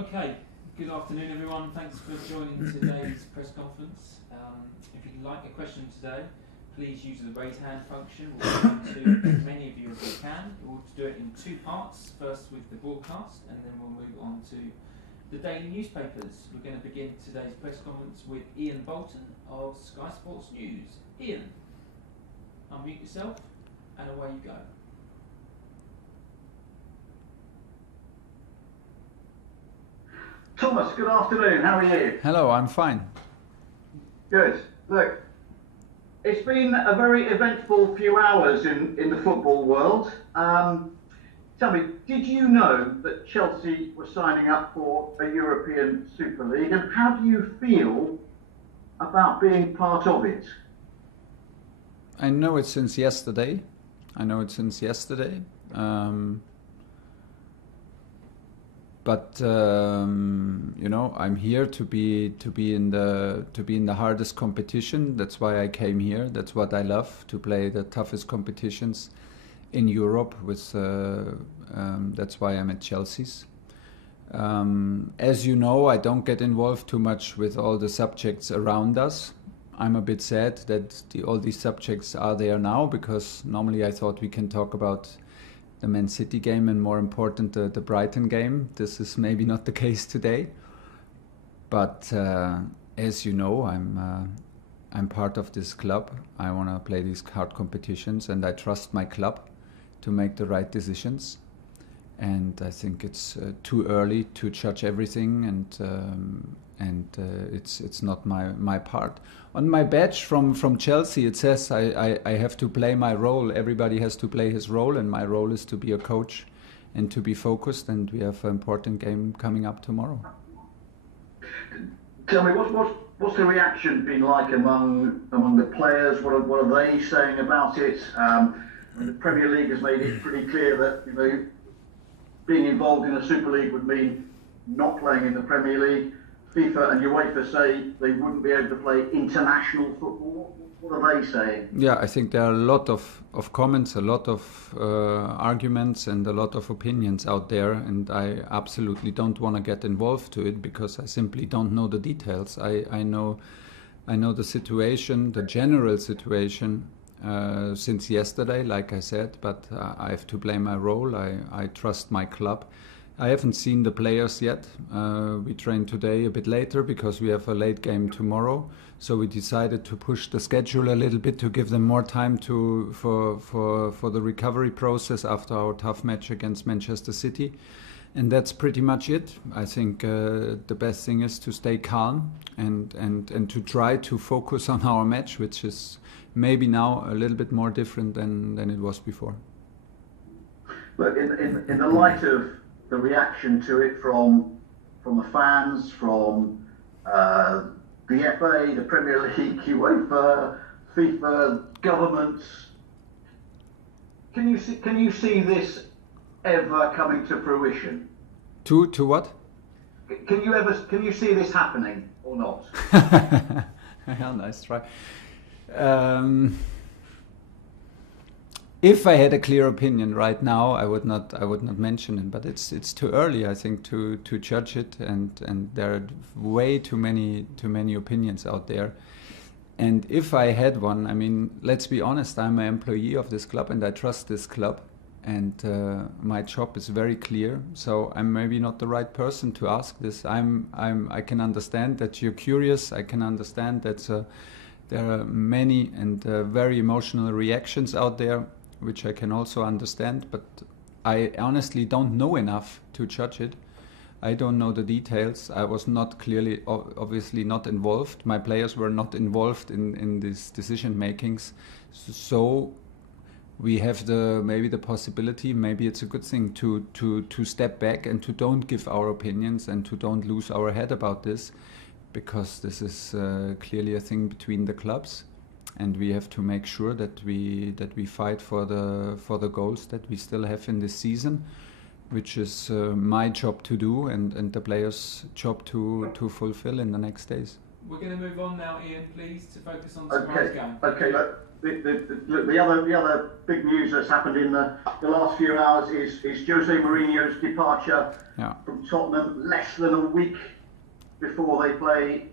Okay, good afternoon everyone. Thanks for joining today's press conference. If you'd like a question today, please use the raise hand function. We'll come to as many of you as we can. We'll do it in two parts, first with the broadcast and then we'll move on to the daily newspapers. We're going to begin today's press conference with Ian Bolton of Sky Sports News. Ian, unmute yourself and away you go. Thomas, good afternoon. How are you? Hello, I'm fine. Good. Look, it's been a very eventful few hours in the football world. Tell me, did you know that Chelsea were signing up for a European Super League, and how do you feel about being part of it? I know it since yesterday. But you know, I'm here to be in the hardest competition. That's why I came here. That's what I love, to play the toughest competitions in Europe. That's why I'm at Chelsea's. As you know, I don't get involved too much with all the subjects around us. I'm a bit sad that all these subjects are there now, because normally I thought we can talk about the Man City game and, more important, the Brighton game. This is maybe not the case today, but as you know, I'm part of this club. I want to play these hard competitions, and I trust my club to make the right decisions. And I think it's too early to judge everything, and it's not my part. On my badge from Chelsea, it says I have to play my role. Everybody has to play his role, and my role is to be a coach and to be focused. And we have an important game coming up tomorrow. Tell me, what's the reaction been like among the players? What are they saying about it? The Premier League has made it pretty clear that being involved in a Super League would mean not playing in the Premier League. FIFA and UEFA say they wouldn't be able to play international football. What are they saying? Yeah, I think there are a lot of comments, a lot of arguments, and a lot of opinions out there, and I absolutely don't want to get involved to it, because I simply don't know the details. I know the situation, the general situation, since yesterday, like I said, but I have to play my role. I trust my club. I haven't seen the players yet. We trained today a bit later because we have a late game tomorrow. So we decided to push the schedule a little bit to give them more time for the recovery process after our tough match against Manchester City. And that's pretty much it. I think the best thing is to stay calm and to try to focus on our match, which is maybe now a little bit more different than it was before. Look, in the light of the reaction to it from the fans, from the FA, the Premier League, UEFA, FIFA, governments, can you see this ever coming to fruition? To what? Can you see this happening or not? Yeah, nice try. If I had a clear opinion right now, I would not mention it. But it's too early, I think, to judge it, and there are way too many opinions out there. And if I had one, I mean, let's be honest, I'm an employee of this club and I trust this club, and my job is very clear. So I'm maybe not the right person to ask this. I can understand that you're curious. I can understand that there are many and very emotional reactions out there, which I can also understand, but I honestly don't know enough to judge it. I don't know the details. I was not clearly, obviously not involved. My players were not involved in these decision makings. So we have maybe the possibility, maybe it's a good thing to step back and to don't give our opinions and to don't lose our head about this, because this is clearly a thing between the clubs. And we have to make sure that we fight for the goals that we still have in this season, which is my job to do and the players' job to fulfill in the next days. We're going to move on now, Ian, please, to focus on tomorrow's game. Okay, the other big news that's happened in the last few hours is Jose Mourinho's departure from Tottenham less than a week before they play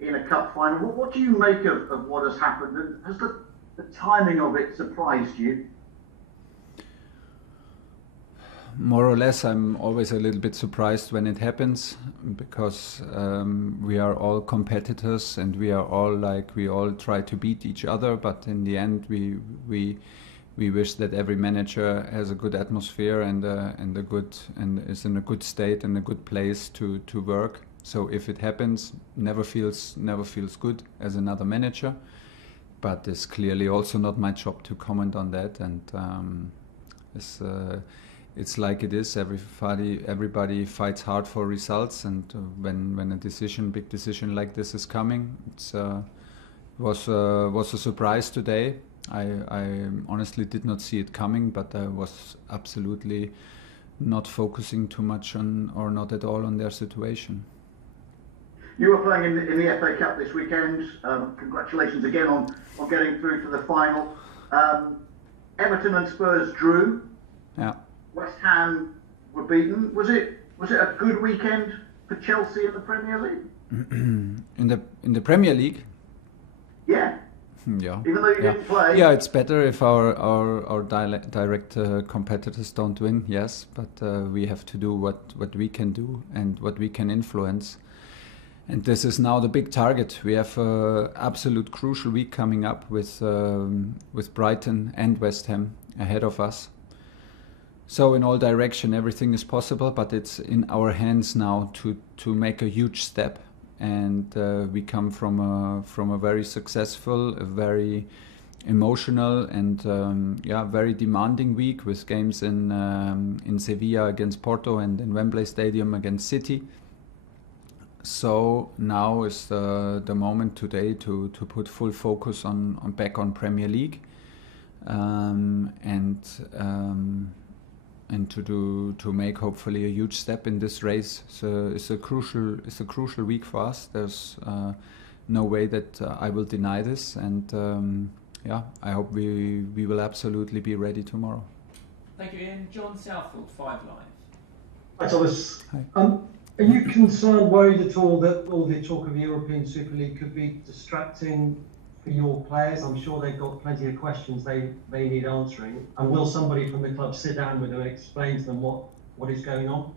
in a cup final. What do you make of what has happened? And has the timing of it surprised you? More or less, I'm always a little bit surprised when it happens, because we are all competitors and we all try to beat each other. But in the end, we wish that every manager has a good atmosphere and is in a good state and a good place to work. So if it happens, never feels good as another manager. But it's clearly also not my job to comment on that. And it's like it is. Everybody fights hard for results, and when a big decision like this is coming, was a surprise today. I honestly did not see it coming, but I was absolutely not focusing too much on, or not at all, on their situation. You were playing in the FA Cup this weekend. Congratulations again on getting through to the final. Everton and Spurs drew. Yeah. West Ham were beaten. Was it a good weekend for Chelsea in the Premier League? in the Premier League? Yeah. Yeah. Even though you didn't play. Yeah, it's better if our direct competitors don't win. Yes, but we have to do what we can do and what we can influence. And this is now the big target. We have an absolute crucial week coming up with Brighton and West Ham ahead of us. So in all direction, everything is possible, but it's in our hands now to make a huge step. And we come from a very successful, a very emotional, and very demanding week with games in Sevilla against Porto and in Wembley Stadium against City. So now is the moment today to put full focus back on Premier League, and to make hopefully a huge step in this race. So it's a crucial week for us. There's no way that I will deny this, and I hope we will absolutely be ready tomorrow. Thank you, Ian. John Southfield, 5 Live. Hi, Thomas. Hi. Are you concerned, worried at all that all the talk of the European Super League could be distracting for your players? I'm sure they've got plenty of questions they need answering. And will somebody from the club sit down with them and explain to them what is going on?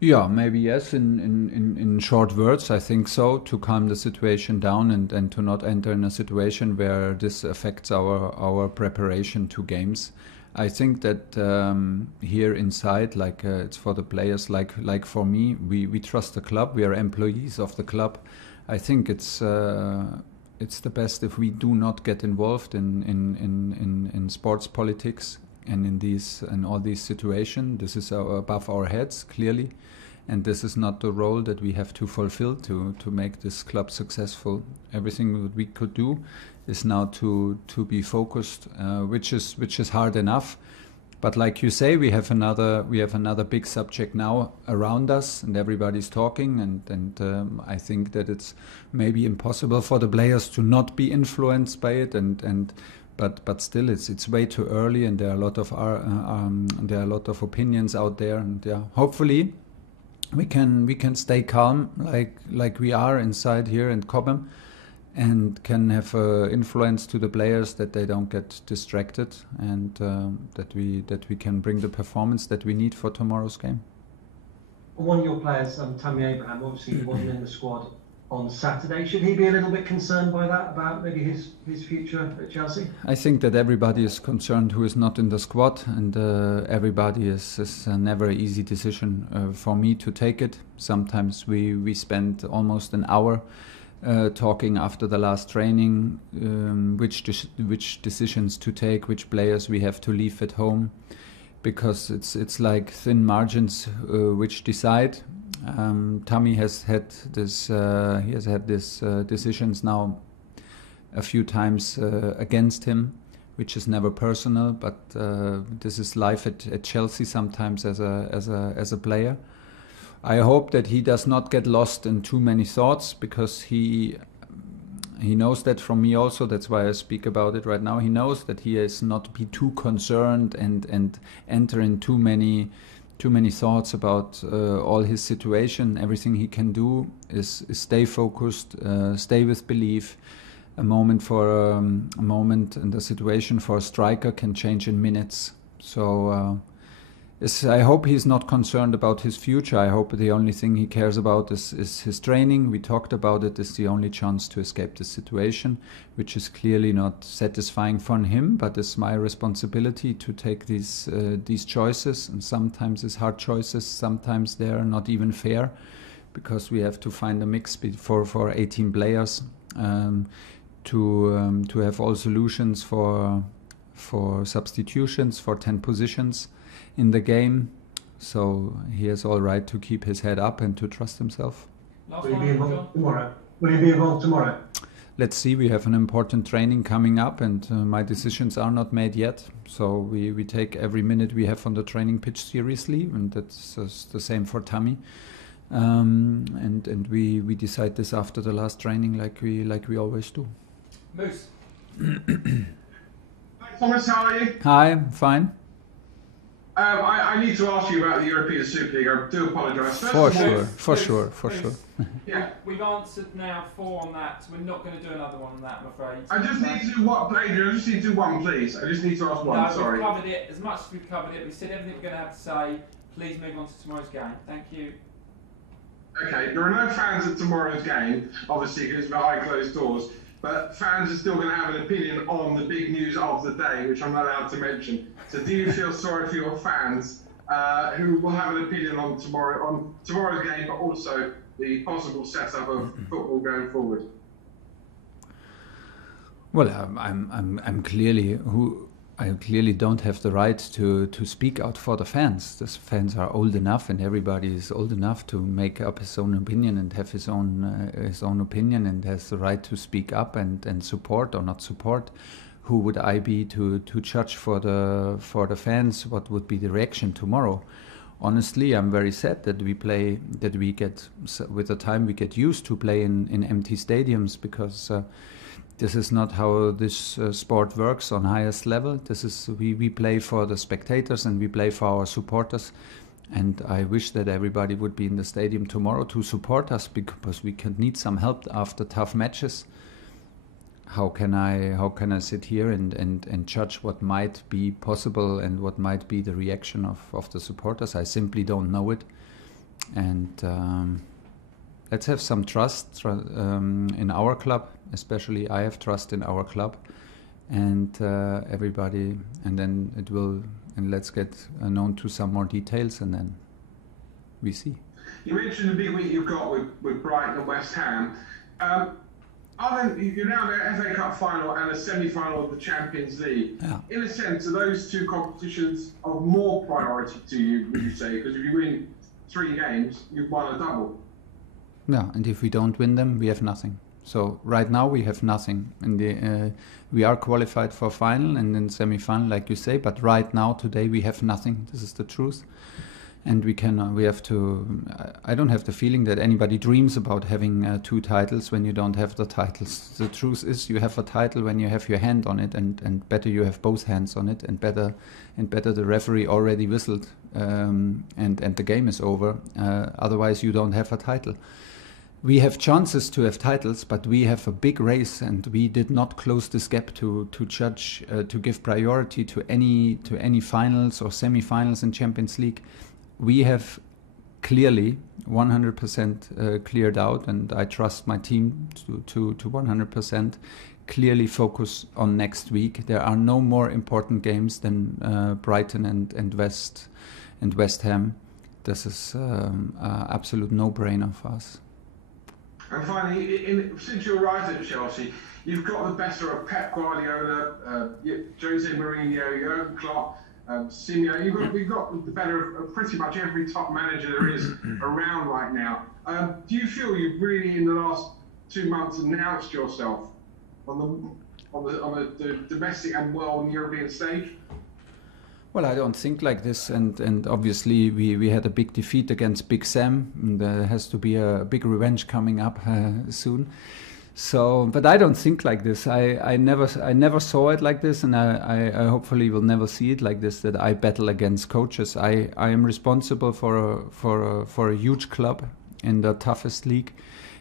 Yeah, maybe yes. In short words, I think so, to calm the situation down and to not enter in a situation where this affects our preparation to games. I think that here inside, it's for the players, like for me, we trust the club. We are employees of the club. I think it's the best if we do not get involved in sports politics and in all these situations. This is above our heads, clearly, and this is not the role that we have to fulfill to make this club successful. Everything that we could do is now to be focused, which is hard enough. But like you say, we have another big subject now around us, and everybody's talking. And I think that it's maybe impossible for the players to not be influenced by it. But still, it's way too early, and there are a lot of opinions out there. And hopefully, we can stay calm, like we are inside here in Cobham, and can have influence to the players that they don't get distracted, and that we can bring the performance that we need for tomorrow's game. One of your players, Tammy, obviously he wasn't in the squad on Saturday. Should he be a little bit concerned by that, about maybe his future at Chelsea? I think that everybody is concerned who is not in the squad, and everybody is never an easy decision for me to take it. Sometimes we spend almost an hour talking after the last training, which decisions to take, which players we have to leave at home, because it's like thin margins which decide. Tammy has had this decisions now a few times against him, which is never personal, but this is life at Chelsea sometimes as a player. I hope that he does not get lost in too many thoughts, because he He knows that from me also. That's why I speak about it right now. He knows that he is not be too concerned and enter in too many thoughts about all his situation. Everything he can do is stay focused, stay with belief. A moment and a situation for a striker can change in minutes. So I hope he's not concerned about his future. I hope the only thing he cares about is his training. We talked about it. It's the only chance to escape the situation, which is clearly not satisfying for him, but it's my responsibility to take these choices. And sometimes it's hard choices. Sometimes they're not even fair, because we have to find a mix for 18 players to have all solutions for substitutions for 10 positions in the game. So he has all right to keep his head up and to trust himself. Will he be involved tomorrow? Will he be involved tomorrow? Let's see. We have an important training coming up, and my decisions are not made yet. So we take every minute we have on the training pitch seriously, and that's the same for Tammy. And we decide this after the last training, like we always do. Moose. Hi Thomas, how are you? Hi, fine. I need to ask you about the European Super League. I do apologise. For sure. Yeah. We've answered now 4 on that. So we're not going to do another one on that, I'm afraid. I just need to do one, Adrian. I just need to do one, please. I just need to ask one. No, sorry. we've covered it as much as we've covered it. We said everything we're going to have to say. Please move on to tomorrow's game. Thank you. Okay, there are no fans at tomorrow's game, obviously, because it's behind closed doors. But fans are still going to have an opinion on the big news of the day, which I'm not allowed to mention. So do you feel sorry for your fans who will have an opinion on tomorrow's game, but also the possible setup of football going forward? Well, I clearly don't have the right to speak out for the fans. The fans are old enough, and everybody is old enough to make up his own opinion and have his own opinion, and has the right to speak up and support or not support. Who would I be to judge for the fans what would be the reaction tomorrow? Honestly, I'm very sad that with the time we get used to play in empty stadiums, because this is not how this sport works on highest level. We play for the spectators and we play for our supporters. And I wish that everybody would be in the stadium tomorrow to support us, because we can need some help after tough matches. How can I sit here and judge what might be possible and what might be the reaction of the supporters? I simply don't know it. And let's have some trust in our club. Especially I have trust in our club, and everybody, and then let's get known to some more details, and then we see. You mentioned the big week you've got with Brighton and West Ham. You're now in the FA Cup final and a semi-final of the Champions League. Yeah. In a sense, are those two competitions of more priority to you, would you say? Because if you win 3 games, you've won a double. Yeah, and if we don't win them, we have nothing. So right now we have nothing. We are qualified for final and then semi-final, like you say. But right now, today, we have nothing. This is the truth. And we have to. I don't have the feeling that anybody dreams about having 2 titles when you don't have the titles. The truth is, you have a title when you have your hand on it, and better you have both hands on it, and better the referee already whistled, and the game is over. Otherwise, you don't have a title. We have chances to have titles, but we have a big race, and we did not close this gap to judge, to give priority to any finals or semi-finals in Champions League. We have clearly 100% cleared out, and I trust my team to 100% clearly focus on next week. There are no more important games than Brighton and West Ham. This is absolute no-brainer for us. And finally, since you arrived at Chelsea, you've got the better of Pep Guardiola, Jose Mourinho, Jurgen Klopp, Simeone. You've got the better of pretty much every top manager there is around right now. Do you feel you've really, in the last 2 months, announced yourself on the domestic and world and European stage? Well, I don't think like this, and obviously we had a big defeat against Big Sam, and there has to be a big revenge coming up soon. So, but I don't think like this. I never saw it like this, and I hopefully will never see it like this. That I battle against coaches. I am responsible for a huge club in the toughest league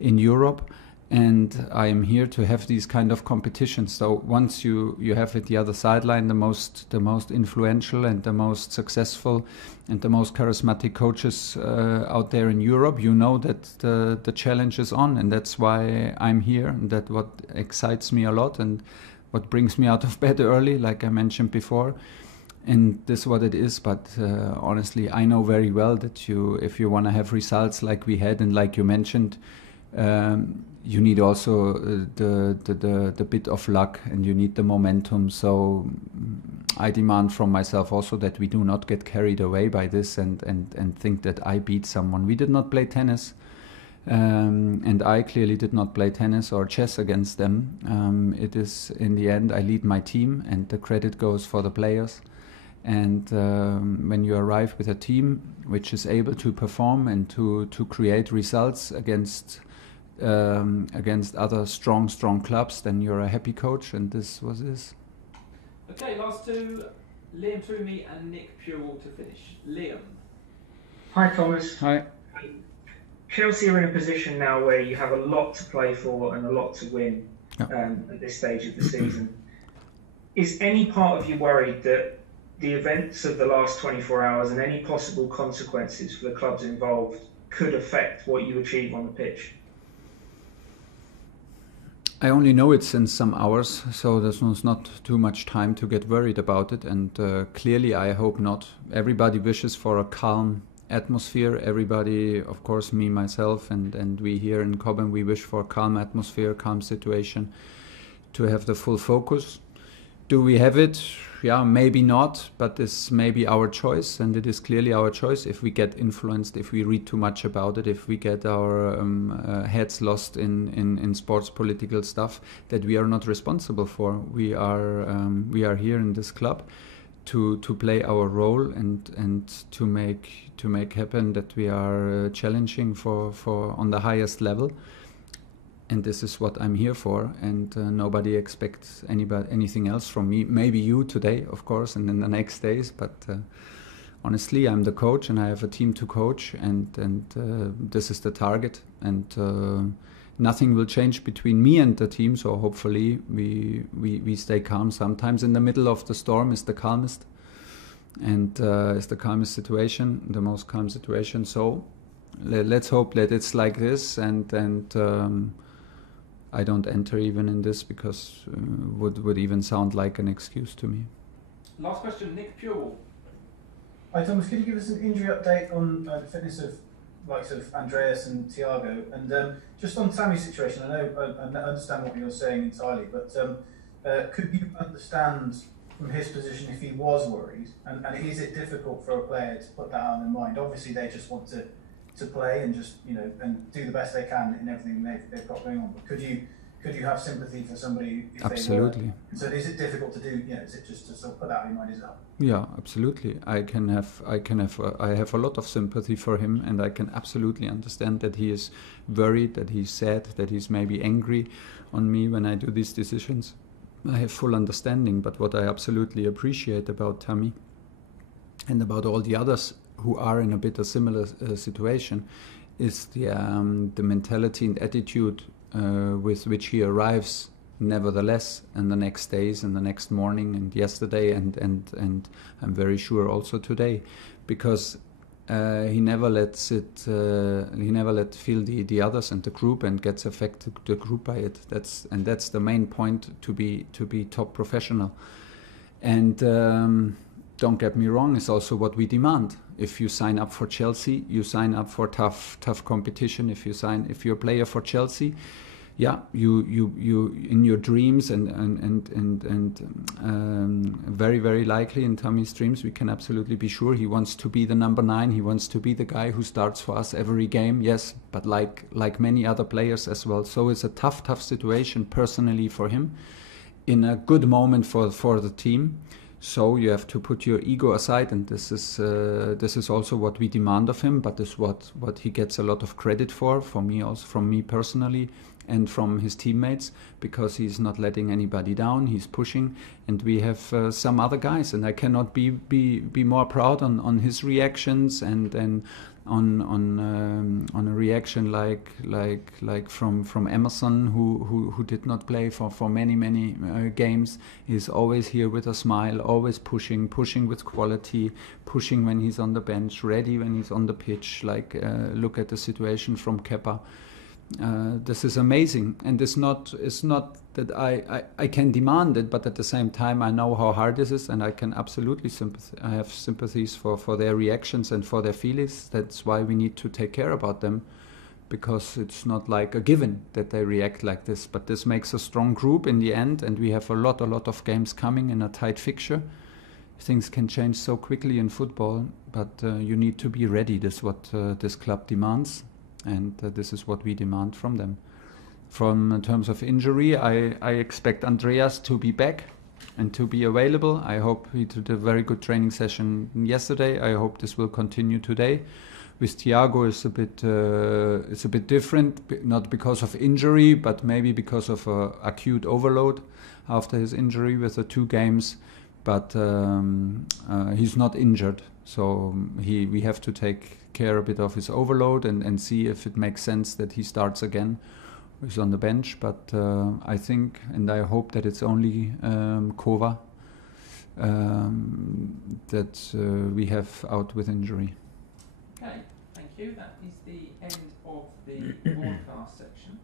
in Europe, and I am here to have these kind of competitions. So once you have at the other sideline the most influential and the most successful and the most charismatic coaches out there in Europe, you know that the challenge is on, and that's why I'm here. And that what excites me a lot and what brings me out of bed early, like I mentioned before. And this is what it is. But honestly, I know very well that if you want to have results like we had and like you mentioned, you need also the bit of luck, and you need the momentum. So I demand from myself also that we do not get carried away by this and think that I beat someone. We did not play tennis, and I clearly did not play tennis or chess against them. It is, in the end, I lead my team, and the credit goes for the players. And when you arrive with a team which is able to perform and to create results against other strong clubs, then you're a happy coach, and this was this. Okay, last two, Liam Toomey and Nick Purell to finish. Liam. Hi Thomas. Hi. Chelsea are in a position now where you have a lot to play for and a lot to win at this stage of the season. Is any part of you worried that the events of the last 24 hours and any possible consequences for the clubs involved could affect what you achieve on the pitch? I only know it since some hours, so there's not too much time to get worried about it. And clearly, I hope not. Everybody wishes for a calm atmosphere. Everybody, of course, me, myself, and we here in Cobham, we wish for a calm atmosphere, calm situation, to have the full focus. Do we have it? Yeah, maybe not, but this may be our choice, and it is clearly our choice if we get influenced, if we read too much about it, if we get our heads lost in sports political stuff that we are not responsible for. We are here in this club to play our role and to make happen that we are challenging for on the highest level. And this is what I'm here for, and nobody expects anything else from me. Maybe you today, of course, and in the next days. But honestly, I'm the coach, and I have a team to coach, and this is the target. And nothing will change between me and the team. So hopefully, we stay calm. Sometimes in the middle of the storm is the calmest, and is the calmest situation, the most calm situation. So let's hope that it's like this, and I don't enter even in this, because would even sound like an excuse to me. Last question, Nick Purell. Hi Thomas, could you give us an injury update on the fitness of likes of Andreas and Thiago, and just on Tammy's situation? I understand what you're saying entirely, but could you understand from his position if he was worried, and is it difficult for a player to put that on their mind? Obviously, they just want to play and just and do the best they can in everything they've got going on. But could you have sympathy for somebody if absolutely. They were? So is it difficult to do? Is it just to sort of put that in mind? Is that? Yeah, absolutely. I have a lot of sympathy for him, and I can absolutely understand that he is worried, that he's sad, that he's maybe angry on me when I do these decisions. I have full understanding. But what I absolutely appreciate about Tammy and about all the others who are in a bit of similar situation is the mentality and attitude with which he arrives nevertheless in the next days and the next morning and yesterday and I'm very sure also today, because he never lets it he never let feel the others and the group and gets affected the group by it. That's the main point, to be top professional. And don't get me wrong, it's also what we demand. If you sign up for Chelsea, you sign up for tough competition. If you're a player for Chelsea, yeah, you in your dreams and very, very likely in Tammy's dreams, we can absolutely be sure he wants to be the number 9. He wants to be the guy who starts for us every game. Yes, but like many other players as well. So it's a tough situation personally for him, in a good moment for the team. So you have to put your ego aside, and this is also what we demand of him. But this is what he gets a lot of credit for me, also from me personally, and from his teammates, because he's not letting anybody down. He's pushing, and we have some other guys, and I cannot be more proud on his reactions and on a reaction like from Emerson, who did not play for many games. He's always here with a smile, always pushing with quality, pushing when he's on the bench, ready when he's on the pitch. Look at the situation from Kepa. This is amazing, and it's not that I can demand it, but at the same time I know how hard this is, and I can absolutely I have sympathies for their reactions and for their feelings. That's why we need to take care about them, because it's not like a given that they react like this, but this makes a strong group in the end, and we have a lot of games coming in a tight fixture. Things can change so quickly in football, but you need to be ready. This is what this club demands. And this is what we demand from them. In terms of injury, I expect Andreas to be back and to be available. I hope he did a very good training session yesterday. I hope this will continue today. With Thiago, it's a bit different, not because of injury, but maybe because of acute overload after his injury with the 2 games. But he's not injured, so we have to take care a bit of his overload and see if it makes sense that he starts again. He's on the bench, but I think and I hope that it's only Kova that we have out with injury. Okay, thank you. That is the end of the broadcast section.